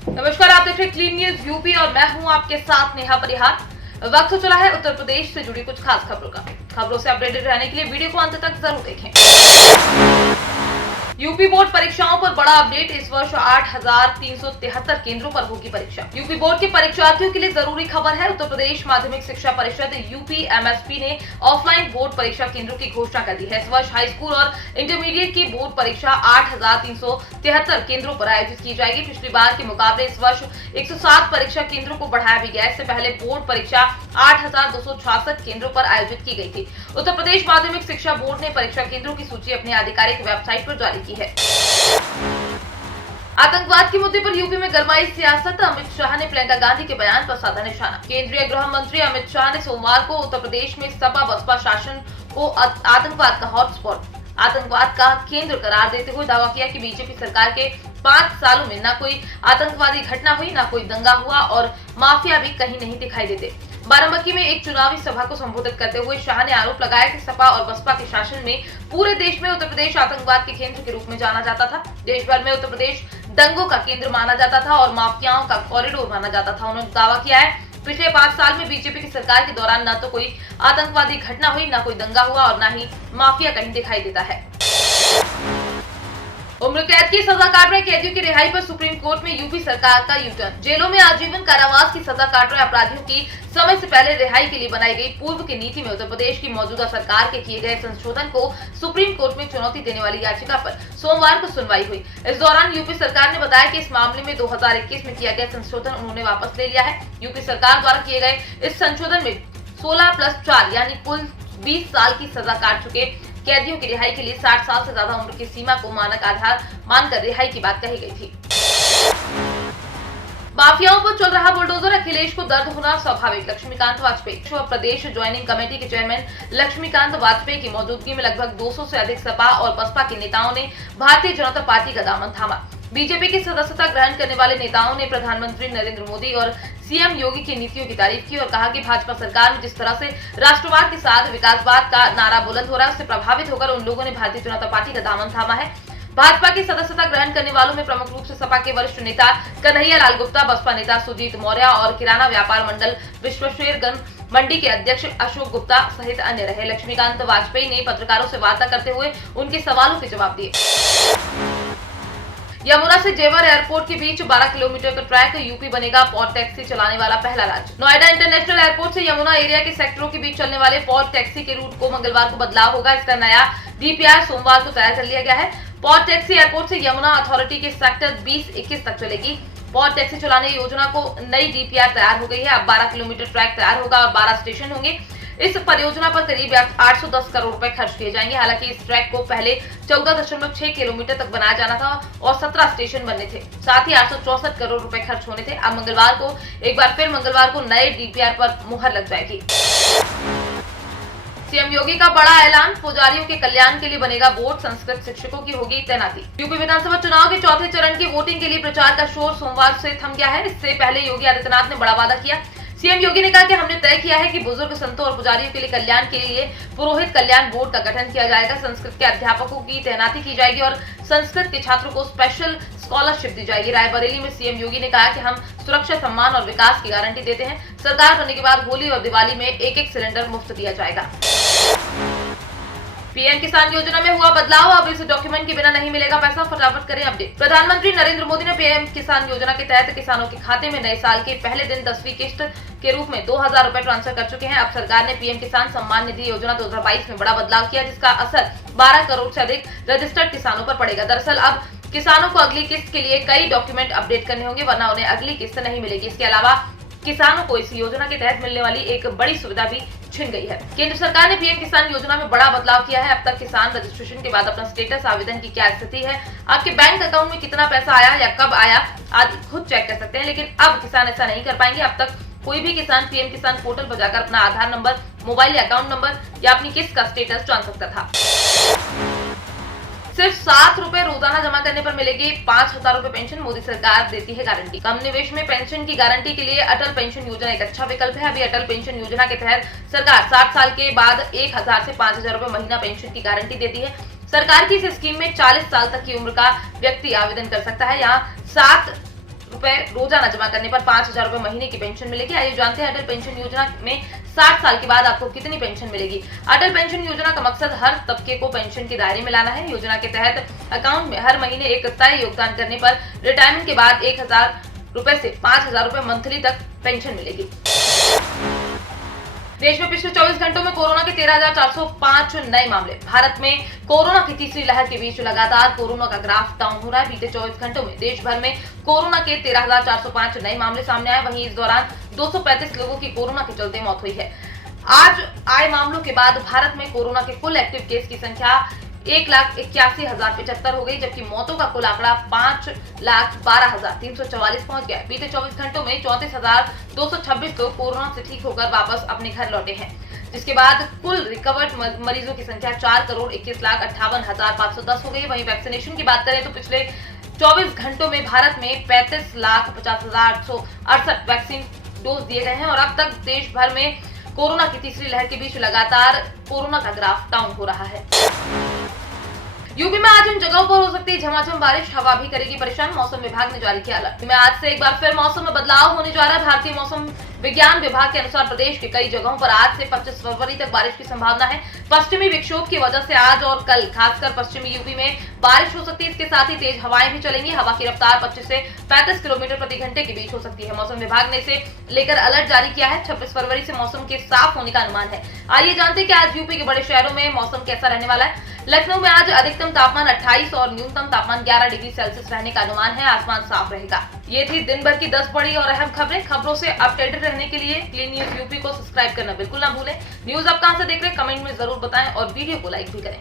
नमस्कार, आप देख रहे हैं क्लीन न्यूज यूपी और मैं हूं आपके साथ नेहा परिहार। वक्त हो चला है उत्तर प्रदेश से जुड़ी कुछ खास खबरों का। खबरों से अपडेटेड रहने के लिए वीडियो को अंत तक जरूर देखें। यूपी बोर्ड परीक्षाओं पर बड़ा अपडेट। इस वर्ष 8,373 केंद्रों पर होगी परीक्षा। यूपी बोर्ड के परीक्षार्थियों के लिए जरूरी खबर है। उत्तर प्रदेश माध्यमिक शिक्षा परिषद यूपी एमएसपी ने ऑफलाइन बोर्ड परीक्षा केंद्रों की घोषणा कर दी है। इस वर्ष हाई स्कूल और इंटरमीडिएट की बोर्ड परीक्षा 8,373 केंद्रों पर आयोजित की जाएगी। पिछली बार के मुकाबले इस वर्ष 107 परीक्षा केंद्रों को बढ़ाया भी गया। इससे पहले बोर्ड परीक्षा 8,266 केंद्रों पर आयोजित की गई थी। उत्तर प्रदेश माध्यमिक शिक्षा बोर्ड ने परीक्षा केंद्रों की सूची अपनी आधिकारिक वेबसाइट पर जारी की है। आतंकवाद के मुद्दे पर यूपी में गरमाई सियासत। अमित शाह ने प्रियंका गांधी के बयान पर साधा निशाना। केंद्रीय गृह मंत्री अमित शाह ने सोमवार को उत्तर प्रदेश में सपा बसपा शासन को आतंकवाद का हॉटस्पॉट, आतंकवाद का केंद्र करार देते हुए दावा किया कि बीजेपी सरकार के 5 सालों में न कोई आतंकवादी घटना हुई, न कोई दंगा हुआ और माफिया भी कहीं नहीं दिखाई देते। बाराबंकी में एक चुनावी सभा को संबोधित करते हुए शाह ने आरोप लगाया कि सपा और बसपा के शासन में पूरे देश में उत्तर प्रदेश आतंकवाद के केंद्र के रूप में जाना जाता था। देश भर में उत्तर प्रदेश दंगों का केंद्र माना जाता था और माफियाओं का कॉरिडोर माना जाता था। उन्होंने दावा किया है पिछले 5 साल में बीजेपी की सरकार के दौरान न तो कोई आतंकवादी घटना हुई, न कोई दंगा हुआ और न ही माफिया कहीं दिखाई देता है। उम्र कैद की सजा काट रहे कैदियों की रिहाई पर सुप्रीम कोर्ट में यूपी सरकार का यूटर्न। जेलों में आजीवन कारावास की सजा काट रहे अपराधियों की समय से पहले रिहाई के लिए बनाई गई पूर्व की नीति में उत्तर प्रदेश की मौजूदा सरकार के किए गए संशोधन को सुप्रीम कोर्ट में चुनौती देने वाली याचिका पर सोमवार को सुनवाई हुई। इस दौरान यूपी सरकार ने बताया कि इस मामले में 2021 में किया गया संशोधन उन्होंने वापस ले लिया है। यूपी सरकार द्वारा किए गए इस संशोधन में 16+4 यानी कुल 20 साल की सजा काट चुके कैदियों की रिहाई के लिए 60 साल से ज्यादा उम्र की सीमा को मानक आधार मानकर रिहाई की बात कही गई थी। माफियाओं पर चल रहा बुलडोजर, अखिलेश को दर्द होना स्वाभाविक। लक्ष्मीकांत वाजपेयी प्रदेश ज्वाइनिंग कमेटी के चेयरमैन लक्ष्मीकांत वाजपेयी की मौजूदगी में लगभग 200 से अधिक सपा और बसपा के नेताओं ने भारतीय जनता पार्टी का दामन थामा। बीजेपी की सदस्यता ग्रहण करने वाले नेताओं ने प्रधानमंत्री नरेंद्र मोदी और सीएम योगी की नीतियों की तारीफ की और कहा कि भाजपा सरकार में जिस तरह से राष्ट्रवाद के साथ विकासवाद का नारा बुलंद हो रहा है, उससे प्रभावित होकर उन लोगों ने भारतीय जनता पार्टी का दामन थामा है। भाजपा की सदस्यता ग्रहण करने वालों में प्रमुख रूप से सपा के वरिष्ठ नेता कन्हैया लाल गुप्ता, बसपा नेता सुजीत मौर्य और किराना व्यापार मंडल विश्वेश्वरगंज मंडी के अध्यक्ष अशोक गुप्ता सहित अन्य रहे। लक्ष्मीकांत वाजपेयी ने पत्रकारों से वार्ता करते हुए उनके सवालों के जवाब दिए। यमुना से जेवर एयरपोर्ट के बीच 12 किलोमीटर का ट्रैक, यूपी बनेगा पॉड टैक्सी चलाने वाला पहला राज्य। नोएडा इंटरनेशनल एयरपोर्ट से यमुना एरिया के सेक्टरों के बीच चलने वाले पॉड टैक्सी के रूट को मंगलवार को बदलाव होगा। इसका नया डीपीआर सोमवार को तैयार कर लिया गया है। पॉड टैक्सी एयरपोर्ट से यमुना अथॉरिटी के सेक्टर 20-21 तक चलेगी। पॉड टैक्सी चलाने की योजना को नई डीपीआर तैयार हो गई है। अब 12 किलोमीटर ट्रैक तैयार होगा और 12 स्टेशन होंगे। इस परियोजना पर करीब 810 करोड़ रुपए खर्च किए जाएंगे। हालांकि इस ट्रैक को पहले 14.6 किलोमीटर तक बनाया जाना था और 17 स्टेशन बनने थे। साथ ही 864 करोड़ रुपए खर्च होने थे। अब एक बार फिर मंगलवार को नए डीपीआर पर मुहर लग जाएगी। सीएम योगी का बड़ा ऐलान, पुजारियों के कल्याण के लिए बनेगा बोर्ड, संस्कृत शिक्षकों की होगी तैनाती। यूपी विधानसभा चुनाव के चौथे चरण की वोटिंग के लिए प्रचार का शोर सोमवार से थम गया है। इससे पहले योगी आदित्यनाथ ने बड़ा वादा किया। सीएम योगी ने कहा कि हमने तय किया है कि बुजुर्ग संतों और पुजारियों के लिए कल्याण के लिए पुरोहित कल्याण बोर्ड का गठन किया जाएगा। संस्कृत के अध्यापकों की तैनाती की जाएगी और संस्कृत के छात्रों को स्पेशल स्कॉलरशिप दी जाएगी। रायबरेली में सीएम योगी ने कहा कि हम सुरक्षा, सम्मान और विकास की गारंटी देते हैं। सरकार बनने के बाद होली और दिवाली में एक सिलेंडर मुफ्त दिया जाएगा। पीएम किसान योजना में हुआ बदलाव, अब इस डॉक्यूमेंट के बिना नहीं मिलेगा पैसा। फटाफट करें अपडेट। प्रधानमंत्री नरेंद्र मोदी ने पीएम किसान योजना के तहत किसानों के खाते में नए साल के पहले दिन 10वीं किस्त के रूप में 2,000 रुपए ट्रांसफर कर चुके हैं। अब सरकार ने पीएम किसान सम्मान निधि योजना 2022 में बड़ा बदलाव किया, जिसका असर 12 करोड़ से अधिक रजिस्टर्ड किसानों पर पड़ेगा। दरअसल अब किसानों को अगली किस्त के लिए कई डॉक्यूमेंट अपडेट करने होंगे, वरना उन्हें अगली किस्त नहीं मिलेगी। इसके अलावा किसानों को इस योजना के तहत मिलने वाली एक बड़ी सुविधा भी छिन गई है। केंद्र सरकार ने पीएम किसान योजना में बड़ा बदलाव किया है। अब तक किसान रजिस्ट्रेशन के बाद अपना स्टेटस, आवेदन की क्या स्थिति है, आपके बैंक अकाउंट में कितना पैसा आया या कब आया आदि खुद चेक कर सकते हैं। लेकिन अब किसान ऐसा नहीं कर पाएंगे। अब तक कोई भी किसान पीएम किसान पोर्टल पर जाकर अपना आधार नंबर, मोबाइल या अकाउंट नंबर या अपनी किस्त का स्टेटस जान सकता था। सिर्फ 7 रुपए रोजाना जमा करने पर मिलेगी 5,000 रुपए पेंशन, मोदी सरकार देती है गारंटी। कम निवेश में पेंशन की गारंटी के लिए अटल पेंशन योजना एक अच्छा विकल्प है। अभी अटल पेंशन योजना के तहत सरकार 60 साल के बाद 1,000 से 5,000 रुपए महीना पेंशन की गारंटी देती है। सरकार की इस स्कीम में 40 साल तक की उम्र का व्यक्ति आवेदन कर सकता है। यहाँ 7 रुपए रोजाना जमा करने पर 5,000 रुपए महीने की पेंशन मिलेगी। आइए जानते हैं अटल पेंशन योजना में 60 साल के बाद आपको कितनी पेंशन मिलेगी। अटल पेंशन योजना का मकसद हर तबके को पेंशन के दायरे में लाना है। योजना के तहत अकाउंट में हर महीने एक तय योगदान करने पर रिटायरमेंट के बाद 1,000 रुपए से 5,000 रुपए मंथली तक पेंशन मिलेगी। देश में पिछले 24 घंटों में कोरोना के 13,405 नए मामले। भारत में कोरोना की तीसरी लहर के बीच लगातार कोरोना का ग्राफ डाउन हो रहा है। बीते 24 घंटों में देश भर में कोरोना के 13,405 नए मामले सामने आए। वहीं इस दौरान 235 लोगों की कोरोना के चलते मौत हुई है। आज आए मामलों के बाद भारत में कोरोना के कुल एक्टिव केस की संख्या 1,81,075 हो गई, जबकि मौतों का कुल आंकड़ा 5,12,344 पहुंच गया। बीते 24 घंटों में 34,226 लोग कोरोना से ठीक होकर वापस अपने घर लौटे हैं, जिसके बाद कुल रिकवर्ड मरीजों की संख्या 4,21,58,510 हो गई। वहीं वैक्सीनेशन की बात करें तो पिछले 24 घंटों में भारत में 35,50,868 वैक्सीन डोज दिए गए हैं और अब तक देश भर में कोरोना की तीसरी लहर के बीच लगातार कोरोना का ग्राफ डाउन हो रहा है। यूपी में आज इन जगहों पर हो सकती है झमाझम बारिश, हवा भी करेगी परेशान। मौसम विभाग ने जारी किया अलर्ट। में आज से एक बार फिर मौसम में बदलाव होने जा रहा है। भारतीय मौसम विज्ञान विभाग के अनुसार प्रदेश के कई जगहों पर आज से 25 फरवरी तक बारिश की संभावना है। पश्चिमी विक्षोभ की वजह से आज और कल खासकर पश्चिमी यूपी में बारिश हो सकती है। इसके साथ ही तेज हवाएं भी चलेंगी। हवा की रफ्तार 25 से 35 किलोमीटर प्रति घंटे के बीच हो सकती है। मौसम विभाग ने इसे लेकर अलर्ट जारी किया है। 26 फरवरी से मौसम के साफ होने का अनुमान है। आइए जानते हैं कि आज यूपी के बड़े शहरों में मौसम कैसा रहने वाला है। लखनऊ में आज अधिकतम तापमान 28 और न्यूनतम तापमान 11 डिग्री सेल्सियस रहने का अनुमान है। आसमान साफ रहेगा। ये थी दिन भर की 10 बड़ी और अहम खबरें। खबरों से अपडेटेड रहने के लिए क्लीन न्यूज यूपी को सब्सक्राइब करना बिल्कुल ना भूलें। न्यूज आप कहां से देख रहे हैं कमेंट में जरूर बताएं और वीडियो को लाइक भी करें।